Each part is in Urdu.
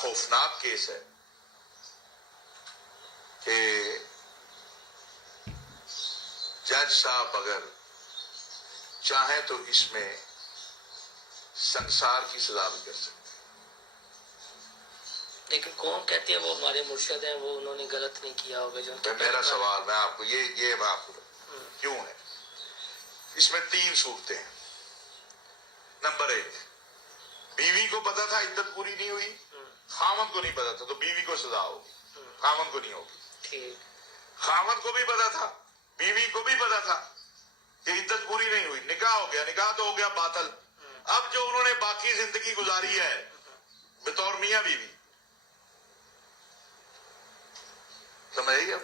خوفناک کیس ہے کہ جج صاحب اگر چاہیں تو اس میں سنسار کی سزا بھی کر سکتے ہیں، لیکن قوم کہتی ہے وہ ہمارے مرشد ہیں، وہ انہوں نے غلط نہیں کیا ہوگا جو میرا سوال میں آپ کو یہ میں آپ کو کیوں ہے اس میں 3 صورتیں ہیں۔ نمبر 1، بیوی کو پتا تھا عدت پوری نہیں ہوئی، خاوند کو نہیں پتا تھا، تو بیوی کو سزا ہوگی، خاوند کو نہیں ہوگی۔ ٹھیک، خاوند کو بھی پتا تھا، بیوی کو بھی پتا تھا کہ عدت پوری نہیں ہوئی، نکاح ہو گیا، نکاح تو ہو گیا باطل۔ اب جو انہوں نے باقی زندگی گزاری ہے بطور میاں بیوی، سمجھ آئی اب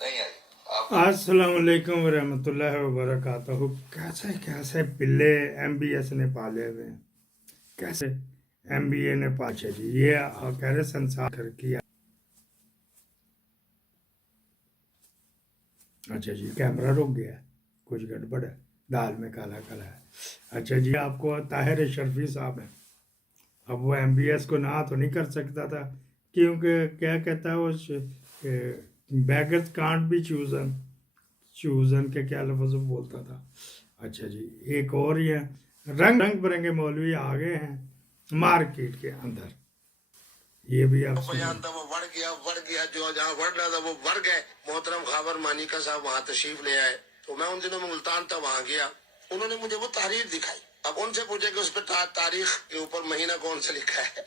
نہیں آئی آپ؟ السلام علیکم ورحمۃ اللہ وبرکاتہ۔ کیسے کیسے پلے ایم بی ایس نے پالے ہوئے ہیں، کیسے ایم بی اے نے پاچھے جی یہ کہہ رہے سنسار کر کیا۔ اچھا جی کیمرہ رک گیا، کچھ گڑبڑ ہے، دال میں کالا کالا ہے۔ اچھا جی آپ کو طاہر اشرفی صاحب ہیں، اب وہ ایم بی ایس کو نہ تو نہیں کر سکتا تھا کیونکہ کیا کہتا ہے وہ بیگرز کانٹ بھی چوزن کے کیا لفظ بولتا تھا۔ اچھا جی ایک اور ہی ہے، رنگ برنگے مولوی آگے ہیں مارکیٹ کے اندر، یہ بھی آپ بیان تھا وہ بڑھ گیا جو جہاں بڑھنا تھا وہ بڑھ گئے۔ محترم خاور مانیکا صاحب وہاں تشریف لے آئے تو میں ان دنوں میں ملتان تھا، وہاں گیا، انہوں نے مجھے وہ تحریر دکھائی۔ اب ان سے پوچھے کہ اس پہ تاریخ کے اوپر مہینہ کون سے لکھا ہے؟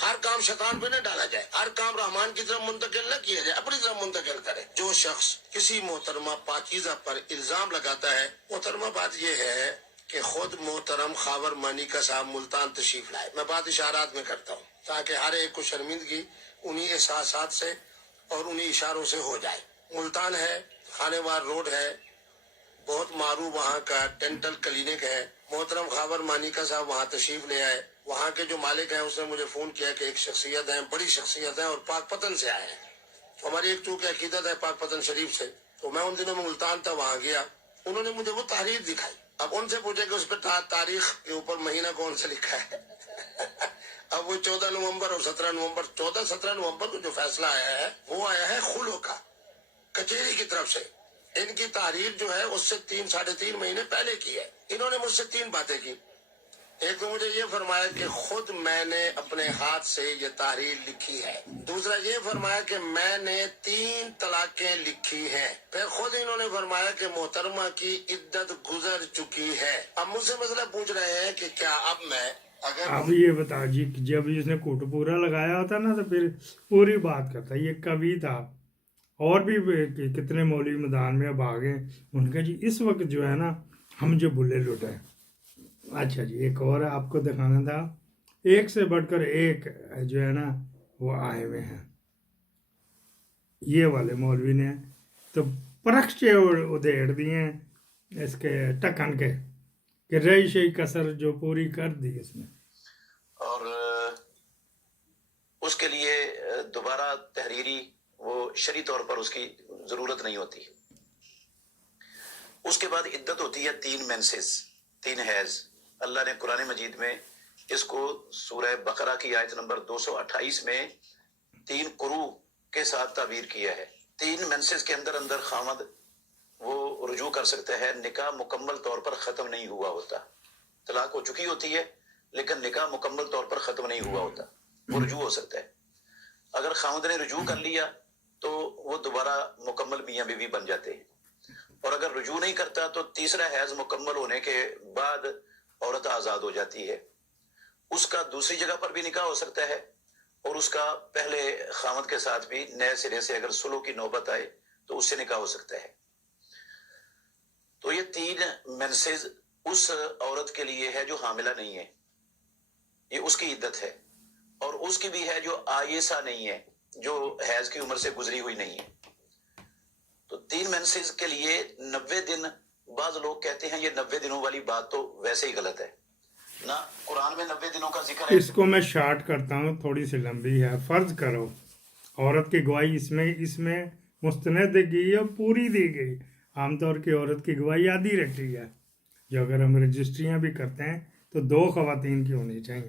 ہر کام شیطان پہ نہ ڈالا جائے، ہر کام رحمان کی طرف منتقل نہ کیا جائے، اپنی طرف منتقل کرے۔ جو شخص کسی محترمہ پاکیزہ پر الزام لگاتا ہے، محترمہ بات یہ ہے کہ خود محترم خاور مانیکا صاحب ملتان تشریف لائے، میں بات اشارات میں کرتا ہوں تاکہ ہر ایک کو شرمندگی انہی احساسات سے اور انہی اشاروں سے ہو جائے۔ ملتان ہے، خانے وار روڈ ہے، بہت معروف وہاں کا ڈینٹل کلینک ہے۔ محترم خاور مانیکا صاحب وہاں تشریف لے آئے، وہاں کے جو مالک ہیں اس نے مجھے فون کیا کہ ایک شخصیت ہیں، بڑی شخصیت ہیں اور پاک پتن سے آئے ہیں۔ ہماری ایک چونکہ عقیدت ہے پاک پتن شریف سے، تو میں ان دنوں میں ملتان تھا، وہاں گیا، انہوں نے مجھے وہ تحریر دکھائی۔ اب ان سے پوچھے کہ اس پہ تاریخ کے اوپر مہینہ کون سے لکھا ہے؟ اب وہ 14 نومبر اور 17 نومبر 17 نومبر کو جو فیصلہ آیا ہے وہ آیا ہے خلو کا، کچہری کی طرف سے۔ ان کی تحریر جو ہے اس سے 3-3.5 مہینے پہلے کی ہے۔ انہوں نے مجھ سے 3 باتیں کی۔ ایک تو مجھے یہ فرمایا کہ خود میں نے اپنے ہاتھ سے یہ تحریر لکھی ہے، دوسرا یہ فرمایا کہ میں نے 3 طلاقیں لکھی ہیں، پھر خود انہوں نے فرمایا کہ محترمہ کی عدت گزر چکی ہے۔ اب مجھ سے مسئلہ پوچھ رہے ہیں کہ کیا اب میں اب یہ بتا جی جب اس نے کوٹ پورا لگایا ہوتا نا تو پھر پوری بات کرتا، یہ کبھی تھا اور بھی کتنے مولوی میدان میں اب آگے ان کا جی اس وقت جو ہے نا ہم جو بلے لٹے۔ اچھا جی ایک اور آپ کو دکھانا تھا، ایک سے بڑھ کر ایک جو ہے نا وہ آئے ہوئے ہیں، یہ والے مولوی نے تو پرخچے ادھیڑ دیے ہیں اس کے ٹکن کے کہ رہی شہی کسر جو پوری کر دی اس نے، اور اس کے لیے دوبارہ تحریری وہ شرعی طور پر اس کی ضرورت نہیں ہوتی۔ اس کے بعد عدت ہوتی ہے 3 مینسز، 3 حیض۔ اللہ نے قرآن مجید میں اس کو سورہ بقرہ کی آیت نمبر 228 میں 3 قروء کے ساتھ تعبیر کیا ہے۔ 3 مینسز کے اندر خامد وہ رجوع کر سکتا ہے، نکاح مکمل طور پر ختم نہیں ہوا ہوتا، طلاق ہو چکی ہوتی ہے لیکن نکاح مکمل طور پر ختم نہیں ہوا ہوتا، وہ رجوع ہو سکتا ہے۔ اگر خامد نے رجوع کر لیا تو وہ دوبارہ مکمل میاں بیوی بن جاتے ہیں، اور اگر رجوع نہیں کرتا تو تیسرا حیض مکمل ہونے کے بعد عورت آزاد ہو جاتی ہے۔ اس کا دوسری جگہ پر بھی نکاح ہو سکتا ہے، اور اس کا پہلے خامد کے ساتھ بھی نئے سرے سے اگر سلو کی نوبت آئے تو اس سے نکاح ہو سکتا ہے۔ تو یہ 3 مینسز اس عورت کے لیے ہے جو حاملہ نہیں ہے، یہ اس کی عدت ہے، اور اس کی بھی ہے جو آئسہ نہیں ہے، جو حیض کی عمر سے گزری ہوئی نہیں ہے۔ تو 3 مینسز کے لیے 90 دن، بعض لوگ کہتے ہیں یہ 90 دنوں والی بات تو ویسے ہی غلط ہے، نہ قرآن میں 90 دنوں کا ذکر ہے۔ اس کو میں شارٹ کرتا ہوں، تھوڑی سی لمبی ہے۔ فرض کرو عورت کی گواہی اس میں مستند کی یا پوری دی گئی، عام طور کی عورت کی گواہی آدھی رکھی ہے، جو اگر ہم رجسٹریاں بھی کرتے ہیں تو 2 خواتین کی ہونی چاہیے۔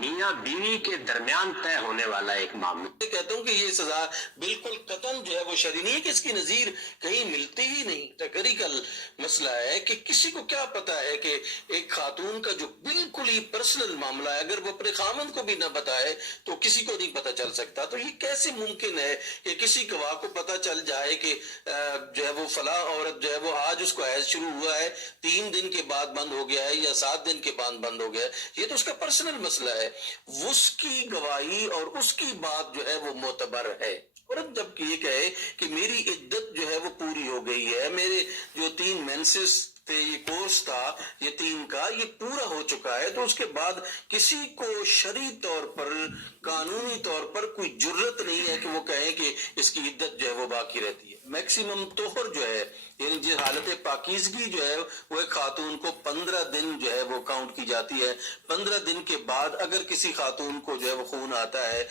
میاں بیوی کے درمیان طے ہونے والا ایک معاملہ. میں کہتا ہوں کہ یہ سزا بالکل قطعاً جو ہے وہ شرعی نہیں ہے کہ اس کی نظیر کہیں ملتی ہی نہیں. ٹیکنیکل مسئلہ ہے کہ کسی کو کیا پتا ہے کہ ایک خاتون کا جو بالکل ہی پرسنل معاملہ ہے اگر وہ اپنے خامند کو بھی نہ بتائے تو کسی کو نہیں پتا چل سکتا. تو یہ کیسے ممکن ہے کہ کسی گواہ کو پتا چل جائے کہ جو ہے وہ فلاں عورت جو ہے وہ آج اس کو حیض شروع ہوا ہے 3 دن کے بعد بند ہو گیا ہے یا 7 دن کے بعد بند ہو گیا ہے. یہ تو اس کا پرسنل مسئلہ ہے. اس کی گواہی اور اس کی بات جو ہے وہ معتبر ہے. اور اب جب یہ کہے کہ میری عدت جو ہے وہ پوری ہو گئی ہے, میرے جو 3 مینسز تھے, یہ کورس تھا یتیم کا, یہ پورا ہو چکا ہے, تو اس کے بعد کسی کو شرعی طور پر قانونی طور پر کوئی جرت نہیں ہے کہ وہ کہیں کہ اس کی عدت جو ہے وہ باقی رہتی ہے. میکسیمم طہر جو ہے یعنی جس حالت پاکیزگی جو ہے وہ ایک خاتون کو 15 دن جو ہے وہ کاؤنٹ کی جاتی ہے. 15 دن کے بعد اگر کسی خاتون کو جو ہے وہ خون آتا ہے,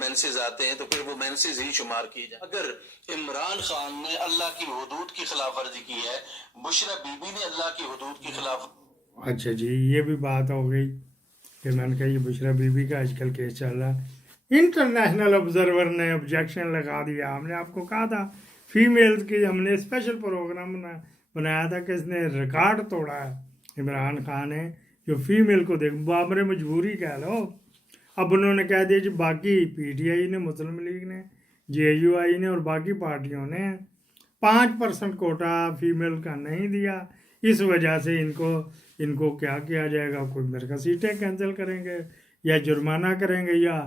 مینسز آتے ہیں, تو پھر وہ مینسز ہی شمار کی جائے. اگر عمران خان نے اللہ کی حدود کی خلاف ورزی کی ہے, بشرا بی بی نے اللہ کی حدود کی خلاف. اچھا جی, یہ بھی بات ہو گئی کہ میں نے کہا یہ بشرا بی بی کا آج کل کیس چل رہا ہے. انٹرنیشنل آبزرور نے آبجیکشن لگا دیا. ہم نے آپ کو کہا تھا فیمیلز کی, ہم نے اسپیشل پروگرام بنایا تھا کہ اس نے ریکارڈ توڑا ہے عمران خان نے, جو فیمیل کو دیکھ بامر مجبوری کہہ لو. اب انہوں نے کہہ دیا جی باقی پی ٹی آئی نے, مسلم لیگ نے, جے یو آئی نے اور باقی پارٹیوں نے 5% کوٹا فیمیل کا نہیں دیا. اس وجہ سے ان کو کیا کیا جائے گا, کوئی میرے کا سیٹیں کینسل کریں گے یا جرمانہ کریں گے یا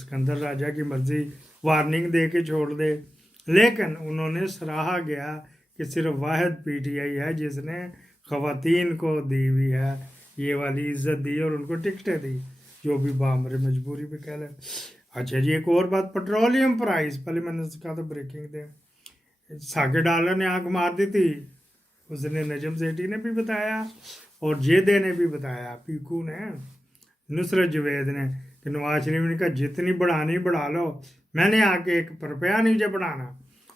سکندر راجہ کی مرضی وارننگ دے کے چھوڑ دے. لیکن انہوں نے سراہا گیا کہ صرف واحد پی ٹی آئی ہے جس نے خواتین کو دی ہوئی ہے یہ والی عزت دی اور ان کو ٹکٹیں دی, جو بھی بامر مجبوری پہ کہہ لیں. اچھا جی, ایک اور بات, پیٹرولیم پرائز, پہلے میں نے کہا تھا بریکنگ دے, ساکر ڈالر نے آنکھ مار دی تھی, اس نے نجم سیٹھی نے بھی بتایا اور جیدے نے بھی بتایا, پیکو نے, نصرت جوید نے, کہ نواز شریف نے کہا جتنی بڑھانی بڑھا لو, میں نے آ کے 1 روپیہ نہیں جب بڑھانا,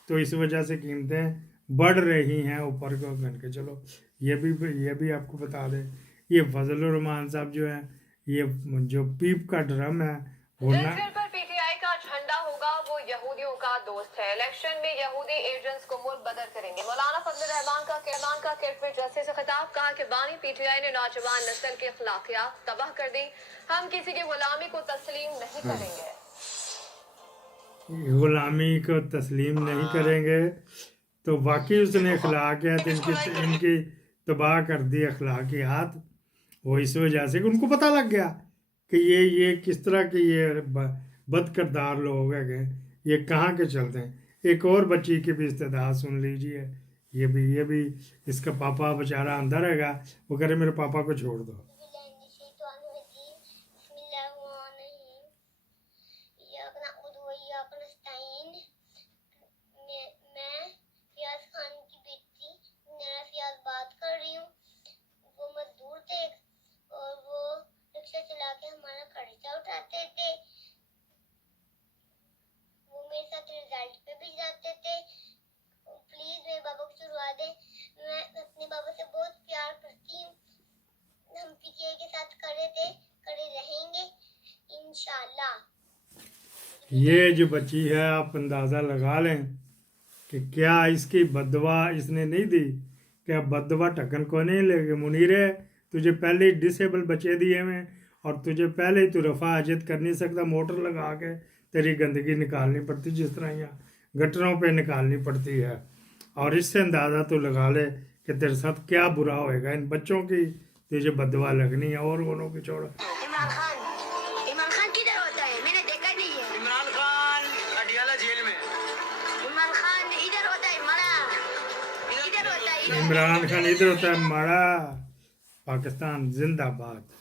تو اس وجہ سے قیمتیں بڑھ رہی ہیں اوپر کو. میں نے کہا چلو یہ بھی آپ کو بتا دیں. یہ فضل الرحمان صاحب جو ہے, یہ جو پیپ کا ڈرم ہے وہ جس دل پر پی ٹی آئی کا جھنڈا ہوگا وہ یہودیوں کا دوست ہے. الیکشن میں یہودی ایجنٹس کو ملک بدر کریں گے. مولانا فضل الرحمان کا کیرٹ میں جلسے سے خطاب, کہا کہ بانی پی ٹی آئی نے نوجوان نسل کی اخلاقیات تباہ کر دی. ہم کسی کی غلامی کو تسلیم نہیں کریں گے. غلامی کو تسلیم نہیں کریں گے, تو واقعی اس نے اخلاقیات ان کی تباہ کر دی اخلاقیات. وہ اس وجہ سے کہ ان کو پتہ لگ گیا کہ یہ کس طرح کے یہ بد کردار لوگ ہیں, کہ یہ کہاں کے چلتے ہیں. ایک اور بچی کی بھی استدعا سن لیجئے, یہ بھی اس کا پاپا بیچارہ اندر ہے گا, وہ کہہ رہے میرے پاپا کو چھوڑ دو. یہ جو بچی ہے آپ اندازہ لگا لیں کہ کیا اس کی بددعا اس نے نہیں دی, کیا بددعا ٹکن کو نہیں لے گے. منیرے تجھے پہلے ہی ڈسیبل بچے دیے ہوئے اور تجھے پہلے ہی تو رفع حاجت کر نہیں سکتا, موٹر لگا کے تیری گندگی نکالنی پڑتی جس طرح یہاں گٹروں پہ نکالنی پڑتی ہے. اور اس سے اندازہ تو لگا لے کہ تیرے ساتھ کیا برا ہوئے گا. ان بچوں کی تجھے بددعا لگنی ہے اور انہوں کی چھوڑا. عمران خان کدھر ہوتا ہے, میں نے دیکھا نہیں ہے. عمران خان اڈیالہ جیل میں. عمران خان ادھر ہوتا ہے مڑا, ادھر ہوتا ہے. عمران خان ادھر ہوتا ہے مڑا. پاکستان زندہ باد.